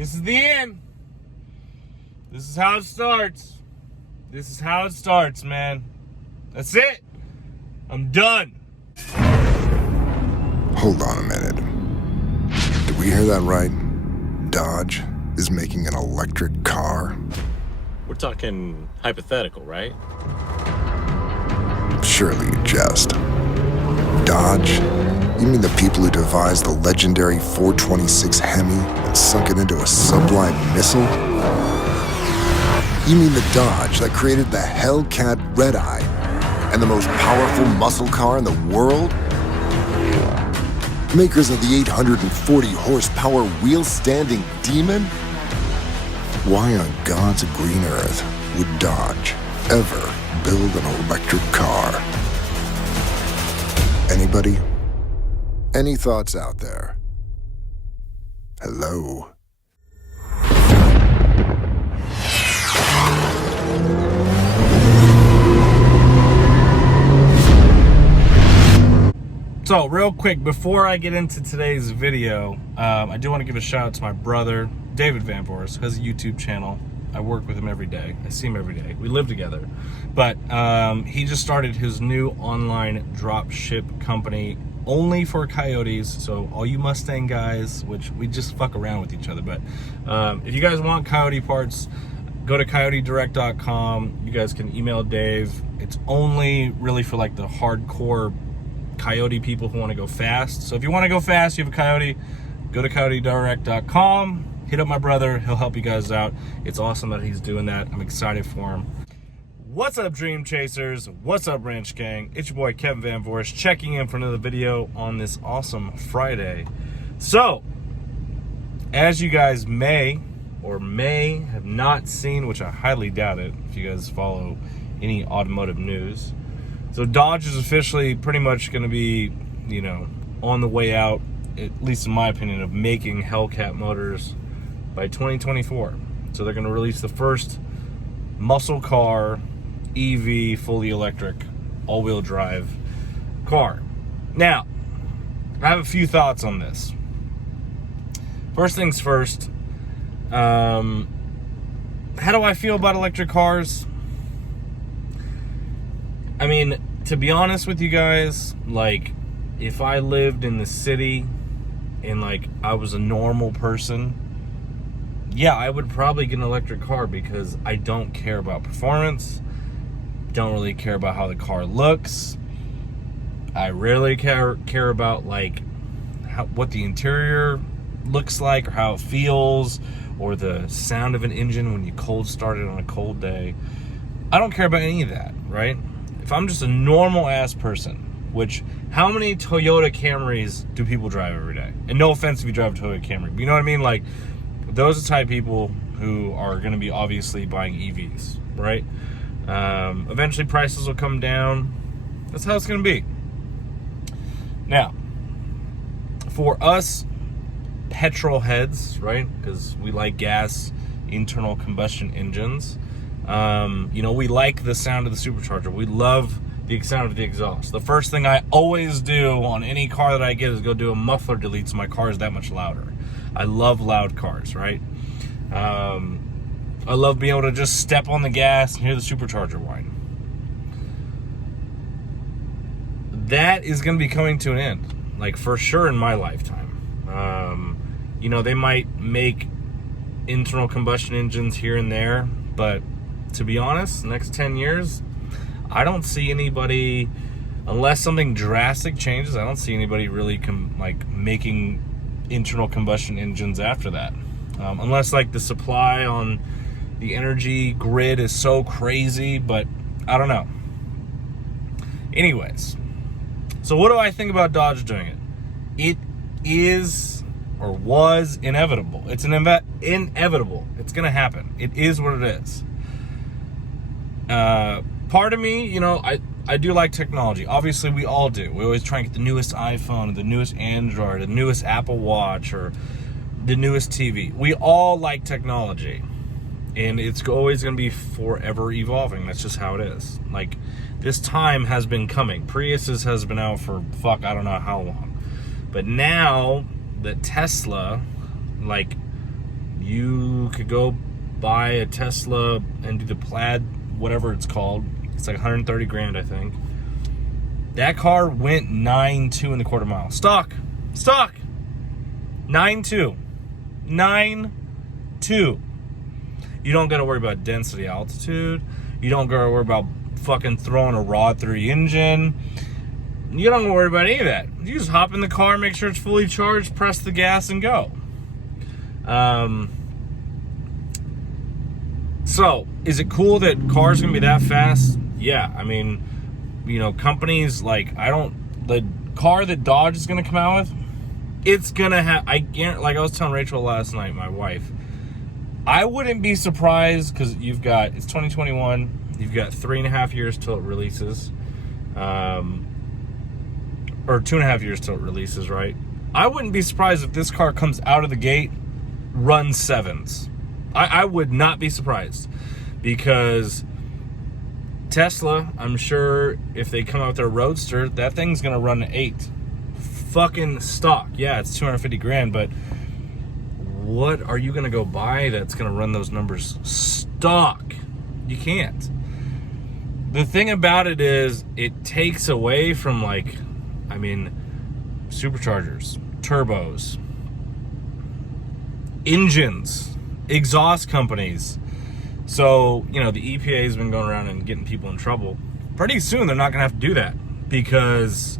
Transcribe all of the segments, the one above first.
This is the end. This is how it starts. This is how it starts, man. That's it. I'm done. Hold on a minute. Did we hear that right? Dodge is making an electric car? We're talking hypothetical, right? Surely you jest. Dodge? You mean the people who devised the legendary 426 Hemi and sunk it into a sublime missile? You mean the Dodge that created the Hellcat Red Eye and the most powerful muscle car in the world? Makers of the 840 horsepower wheel-standing Demon? Why on God's green earth would Dodge ever build an electric car? Anybody? Any thoughts out there? Hello? So real quick, before I get into today's video, I do want to give a shout out to my brother, David Van Voorst, who has a YouTube channel. I work with him every day. I see him every day. We live together. But he just started his new online drop ship company only for coyotes. So all you Mustang guys, which we just fuck around with each other, but if you guys want coyote parts, go to coyotedirect.com. You guys can email Dave. It's only really for like the hardcore coyote people who want to go fast. So if you want to go fast, you have a coyote, go to coyotedirect.com. Hit up my brother. He'll help you guys out. It's awesome that he's doing that. I'm excited for him. What's up, Dream Chasers? What's up, Ranch Gang? It's your boy, Kevin Van Voorst, checking in for another video on this awesome Friday. So, as you guys may or may have not seen, which I highly doubt it if you guys follow any automotive news, so Dodge is officially pretty much going to be, you know, on the way out, at least in my opinion, of making Hellcat motors by 2024. So they're going to release the first muscle car, EV, fully electric, all-wheel drive car. Now, I have a few thoughts on this. First things first, how do I feel about electric cars? I mean, to be honest with you guys, like, if I lived in the city and, like, I was a normal person, yeah, I would probably get an electric car because I don't care about performance, don't really care about how the car looks. I rarely care about, like, what the interior looks like or how it feels or the sound of an engine when you cold start it on a cold day. I don't care about any of that, right? If I'm just a normal ass person, which how many Toyota Camrys do people drive every day? And no offense if you drive a Toyota Camry, but you know what I mean? Like, those are the type of people who are going to be obviously buying EVs, right? Eventually prices will come down. That's how it's going to be. Now, for us petrol heads, right? Because we like gas, internal combustion engines. You know, we like the sound of the supercharger. We love the sound of the exhaust. The first thing I always do on any car that I get is go do a muffler delete so my car is that much louder. I love loud cars, right? I love being able to just step on the gas and hear the supercharger whine. That is going to be coming to an end, like, for sure in my lifetime. You know, they might make internal combustion engines here and there, but to be honest, the next 10 years, I don't see anybody, unless something drastic changes, I don't see anybody really making internal combustion engines after that. Unless, like, the supply on the energy grid is so crazy, but I don't know. Anyways, so what do I think about Dodge doing it? It is or was inevitable. It's inevitable. It's gonna happen. It is what it is. Part of me, you know, I do like technology. Obviously, we all do. We always try and get the newest iPhone, the newest Android, the newest Apple Watch, or the newest TV. We all like technology. And it's always going to be forever evolving. That's just how it is. Like, this time has been coming. Priuses has been out for I don't know how long. But now that Tesla, like, You could go buy a Tesla and do the Plaid, whatever it's called. It's like 130 grand, I think. That car went 9.2 in the quarter mile. Stock. 9.2. 9.2. You don't got to worry about density, altitude. You don't got to worry about fucking throwing a rod through the engine. You don't worry about any of that. You just hop in the car, make sure it's fully charged, press the gas, and go. So, is it cool that cars can be that fast? Yeah, I mean, you know, companies like, the car that Dodge is going to come out with, it's going to have, I guarantee, like I was telling Rachel last night, my wife, I wouldn't be surprised, because it's 2021, you've got 3.5 years till it releases, or 2.5 years till it releases, right? I wouldn't be surprised if this car comes out of the gate, runs 7s. I would not be surprised, because Tesla, I'm sure if they come out with their Roadster, that thing's gonna run 8. Fucking stock. Yeah, it's 250 grand, but what are you gonna go buy that's gonna run those numbers stock? You can't. The thing about it is, it takes away from, like, I mean, superchargers, turbos, engines, exhaust companies. So, you know, the EPA has been going around and getting people in trouble. Pretty soon they're not gonna have to do that, because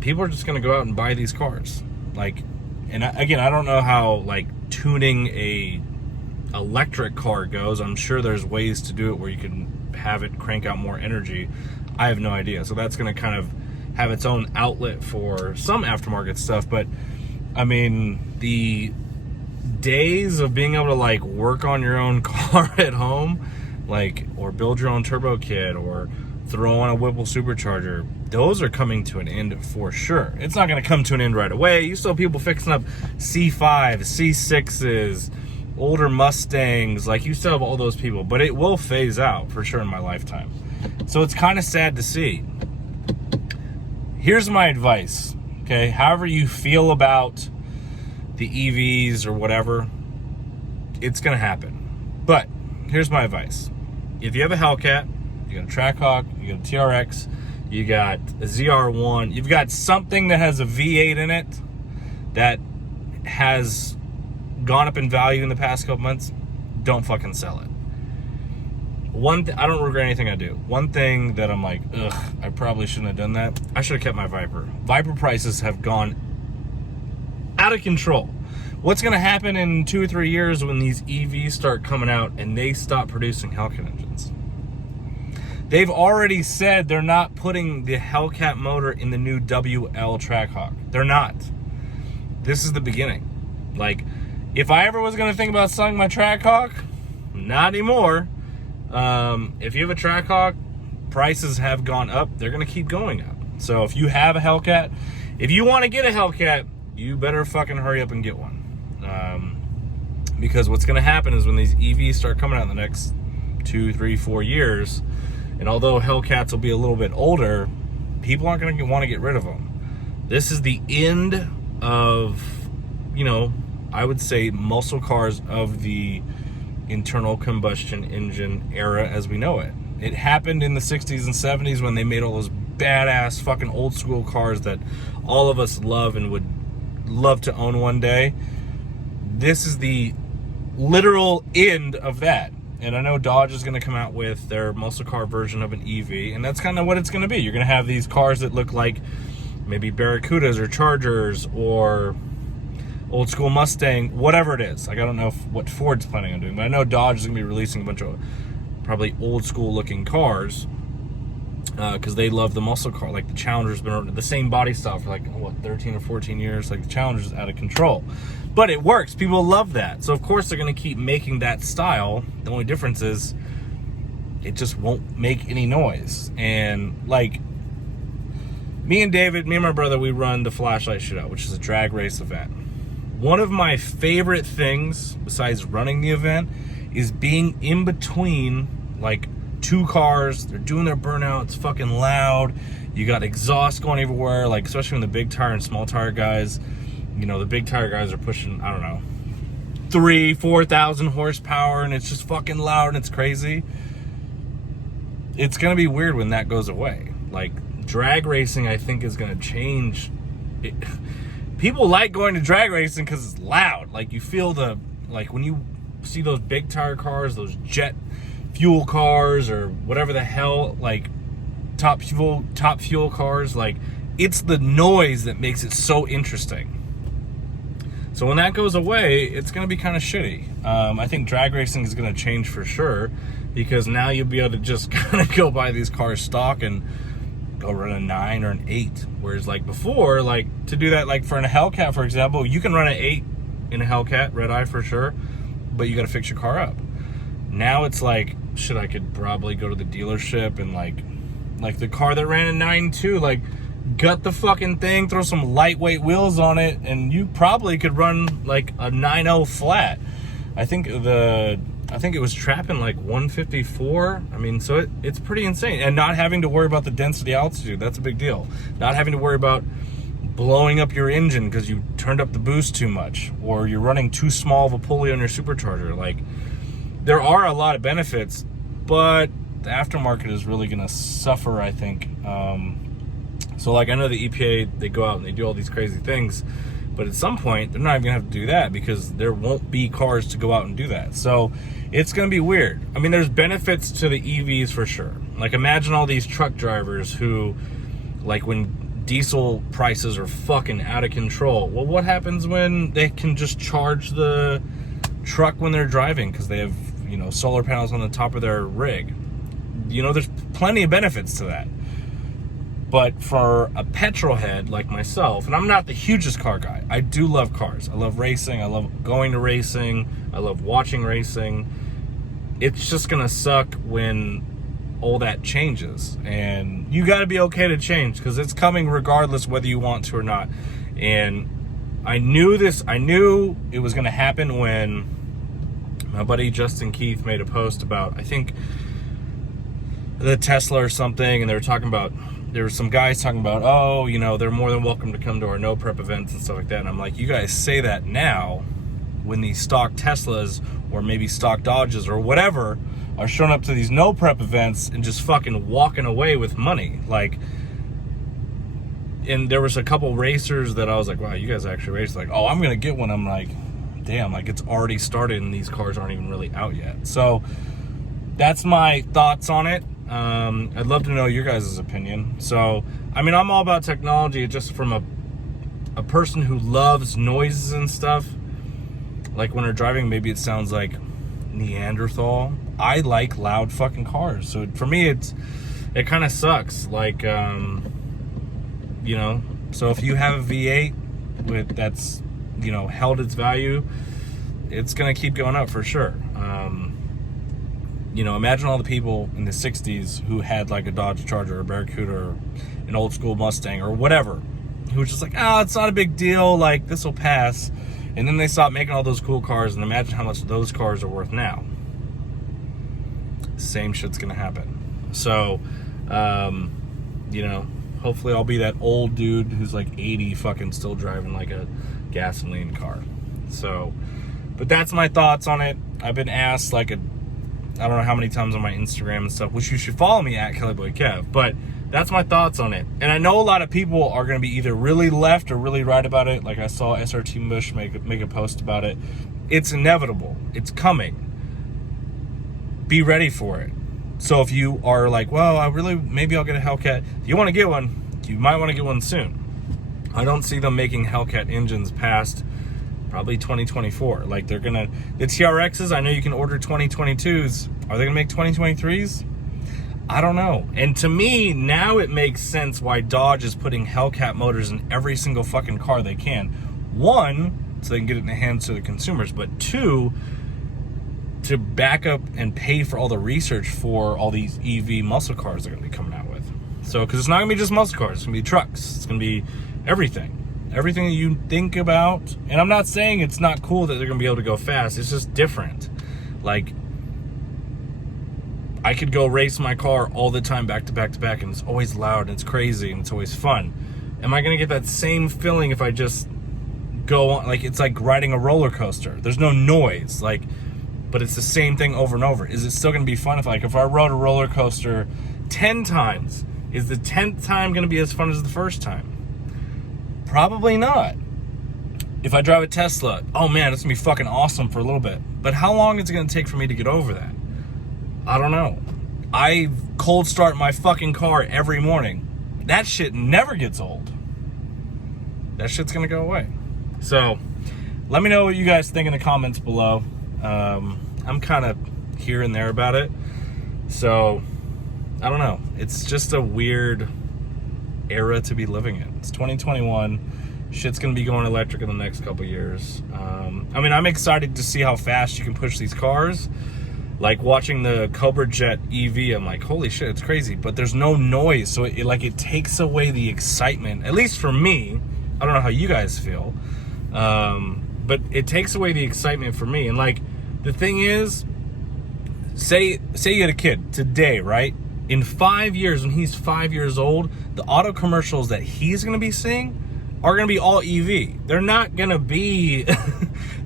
people are just gonna go out and buy these cars. Like, and again, I don't know how, like, tuning a electric car goes. I'm sure there's ways to do it where you can have it crank out more energy. I have no idea. So that's gonna kind of have its own outlet for some aftermarket stuff. But I mean, the days of being able to, like, work on your own car at home, like, or build your own turbo kit, or throw on a Whipple supercharger, those are coming to an end for sure. It's not going to come to an end right away. You still have people fixing up C5, C6s, older Mustangs. Like, you still have all those people, but it will phase out for sure in my lifetime. So it's kind of sad to see. Here's my advice, okay? However you feel about the EVs or whatever, it's gonna happen. But here's my advice. If you have a Hellcat, you got a Trackhawk, you got a TRX, you got a ZR1, you've got something that has a V8 in it that has gone up in value in the past couple months, don't fucking sell it. I don't regret anything I do. One thing that I'm like, ugh, I probably shouldn't have done that. I should have kept my Viper. Viper prices have gone out of control. What's going to happen in 2 or 3 years when these EVs start coming out and they stop producing Hellcat engines? They've already said they're not putting the Hellcat motor in the new WL Trackhawk. They're not. This is the beginning. Like, if I ever was going to think about selling my Trackhawk, not anymore. If you have a Trackhawk, prices have gone up. They're going to keep going up. So if you have a Hellcat, if you want to get a Hellcat, you better fucking hurry up and get one. Because what's going to happen is when these EVs start coming out in the next 2, 3, 4 years, and although Hellcats will be a little bit older, people aren't going to want to get rid of them. This is the end of, you know, I would say muscle cars of the internal combustion engine era as we know it. It happened in the 60s and 70s when they made all those badass fucking old school cars that all of us love and would love to own one day. This is the literal end of that. And I know Dodge is going to come out with their muscle car version of an EV, and that's kind of what it's going to be. You're going to have these cars that look like maybe Barracudas or Chargers or old school Mustang, whatever it is. Like, I don't know what Ford's planning on doing, but I know Dodge is going to be releasing a bunch of probably old school looking cars because they love the muscle car. Like the Challenger's been the same body style for like, what, 13 or 14 years. Like the Challenger's out of control. But it works. People love that. So of course they're going to keep making that style. The only difference is it just won't make any noise. And like me and my brother, we run the Flashlight Shootout, which is a drag race event. One of my favorite things besides running the event is being in between like two cars. They're doing their burnout. It's fucking loud. You got exhaust going everywhere, like especially when the big tire and small tire guys, you know, the big tire guys are pushing, I don't know, 4,000 horsepower and it's just fucking loud and it's crazy. It's gonna be weird when that goes away. Like, drag racing, I think, is gonna change. People like going to drag racing because it's loud. Like, you feel like when you see those big tire cars, those jet fuel cars or whatever the hell, like top fuel cars, like, it's the noise that makes it so interesting. So when that goes away, it's going to be kind of shitty. I think drag racing is going to change for sure, because now you'll be able to just kind of go buy these cars stock and go run a 9 or an 8. Whereas like before, like to do that, like for a Hellcat, for example, you can run an 8 in a Hellcat, red eye for sure, but you got to fix your car up. Now it's like, shit, I could probably go to the dealership and like the car that ran a 9.2, like gut the fucking thing, throw some lightweight wheels on it, and you probably could run like a 9.0 flat. I think it was trapping like 154. I mean, so it's pretty insane. And not having to worry about the density altitude, that's a big deal. Not having to worry about blowing up your engine because you turned up the boost too much, or you're running too small of a pulley on your supercharger. Like, there are a lot of benefits, but the aftermarket is really gonna suffer, I think. So like, I know the EPA, they go out and they do all these crazy things, but at some point they're not even gonna have to do that because there won't be cars to go out and do that. So it's gonna be weird. I mean, there's benefits to the EVs for sure. Like, imagine all these truck drivers who, like, when diesel prices are fucking out of control, well, what happens when they can just charge the truck when they're driving because they have, you know, solar panels on the top of their rig? You know, there's plenty of benefits to that. But for a petrol head like myself, and I'm not the hugest car guy, I do love cars. I love racing. I love going to racing. I love watching racing. It's just gonna suck when all that changes. And you gotta be okay to change because it's coming regardless whether you want to or not. And I knew it was gonna happen when my buddy Justin Keith made a post about, I think, the Tesla or something, and they were talking about, there were some guys talking about, oh, you know, they're more than welcome to come to our no prep events and stuff like that. And I'm like, you guys say that now when these stock Teslas or maybe stock Dodges or whatever are showing up to these no prep events and just fucking walking away with money. Like, and there was a couple racers that I was like, wow, you guys actually race. Like, oh, I'm gonna get one. I'm like, damn, like, it's already started and these cars aren't even really out yet. So that's my thoughts on it. I'd love to know your guys' opinion. So, I mean, I'm all about technology just from a person who loves noises and stuff. Like, when they're driving, maybe it sounds like Neanderthal. I like loud fucking cars. So for me, it kind of sucks. Like, you know, so if you have a V8 that's, you know, held its value, it's gonna keep going up for sure. You know, imagine all the people in the 60s who had like a Dodge Charger or a Barracuda or an old school Mustang or whatever, who was just like, oh, it's not a big deal, like, this will pass. And then they stopped making all those cool cars, and imagine how much those cars are worth now. Same shit's gonna happen. So, you know, hopefully I'll be that old dude who's like 80 fucking still driving like a gasoline car. So, but that's my thoughts on it. I've been asked like I don't know how many times on my Instagram and stuff, which you should follow me at KellyBoyKev, but that's my thoughts on it. And I know a lot of people are going to be either really left or really right about it. Like, I saw SRT Mush make a post about it. It's inevitable. It's coming. Be ready for it. So if you are like, well, maybe I'll get a Hellcat. If you want to get one, you might want to get one soon. I don't see them making Hellcat engines past probably 2024. Like, the TRXs, I know you can order 2022s. Are they gonna make 2023s? I don't know. And to me, now it makes sense why Dodge is putting Hellcat motors in every single fucking car they can. One, so they can get it in the hands of the consumers, but two, to back up and pay for all the research for all these EV muscle cars they're gonna be coming out with. So, because it's not gonna be just muscle cars, it's gonna be trucks, it's gonna be everything. Everything that you think about. And I'm not saying it's not cool that they're gonna be able to go fast, it's just different. Like, I could go race my car all the time back to back to back, and it's always loud and it's crazy and it's always fun. Am I gonna get that same feeling if I just go on, like it's like riding a roller coaster. There's no noise, like, but it's the same thing over and over. Is it still gonna be fun if I rode a roller coaster 10 times? Is the 10th time gonna be as fun as the first time? Probably not. If I drive a Tesla, oh man, it's gonna be fucking awesome for a little bit. But how long is it gonna take for me to get over that? I don't know. I cold start my fucking car every morning. That shit never gets old. That shit's gonna go away. So, let me know what you guys think in the comments below. I'm kind of here and there about it. So, I don't know. It's just a weird era to be living in. It's 2021. Shit's gonna be going electric in the next couple years. I mean, I'm excited to see how fast you can push these cars. Like watching the Cobra Jet EV, I'm like, holy shit, it's crazy. But there's no noise, so it takes away the excitement. At least for me. I don't know how you guys feel. But it takes away the excitement for me. And like, the thing is, say you had a kid today, right? In 5 years, when he's 5 years old, the auto commercials that he's gonna be seeing are gonna be all EV. They're not gonna be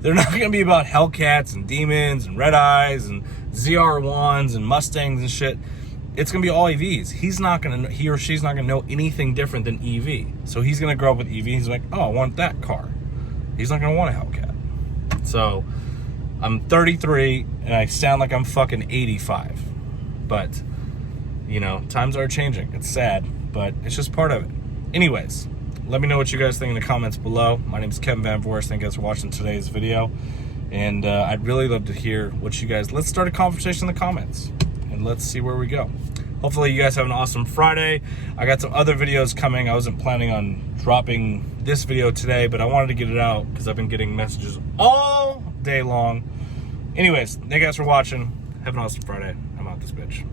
they're not gonna be about Hellcats and Demons and Red Eyes and ZR1s and Mustangs and shit. It's gonna be all EVs. He or she's not gonna know anything different than EV. So he's gonna grow up with EV. He's like, oh, I want that car. He's not gonna want a Hellcat. So I'm 33 and I sound like I'm fucking 85. But, you know, times are changing. It's sad, but it's just part of it. Anyways, let me know what you guys think in the comments below. My name is Kevin Van Voorst. Thank you guys for watching today's video. And I'd really love to hear what you guys... Let's start a conversation in the comments. And let's see where we go. Hopefully you guys have an awesome Friday. I got some other videos coming. I wasn't planning on dropping this video today, but I wanted to get it out because I've been getting messages all day long. Anyways, thank you guys for watching. Have an awesome Friday. I'm out this bitch.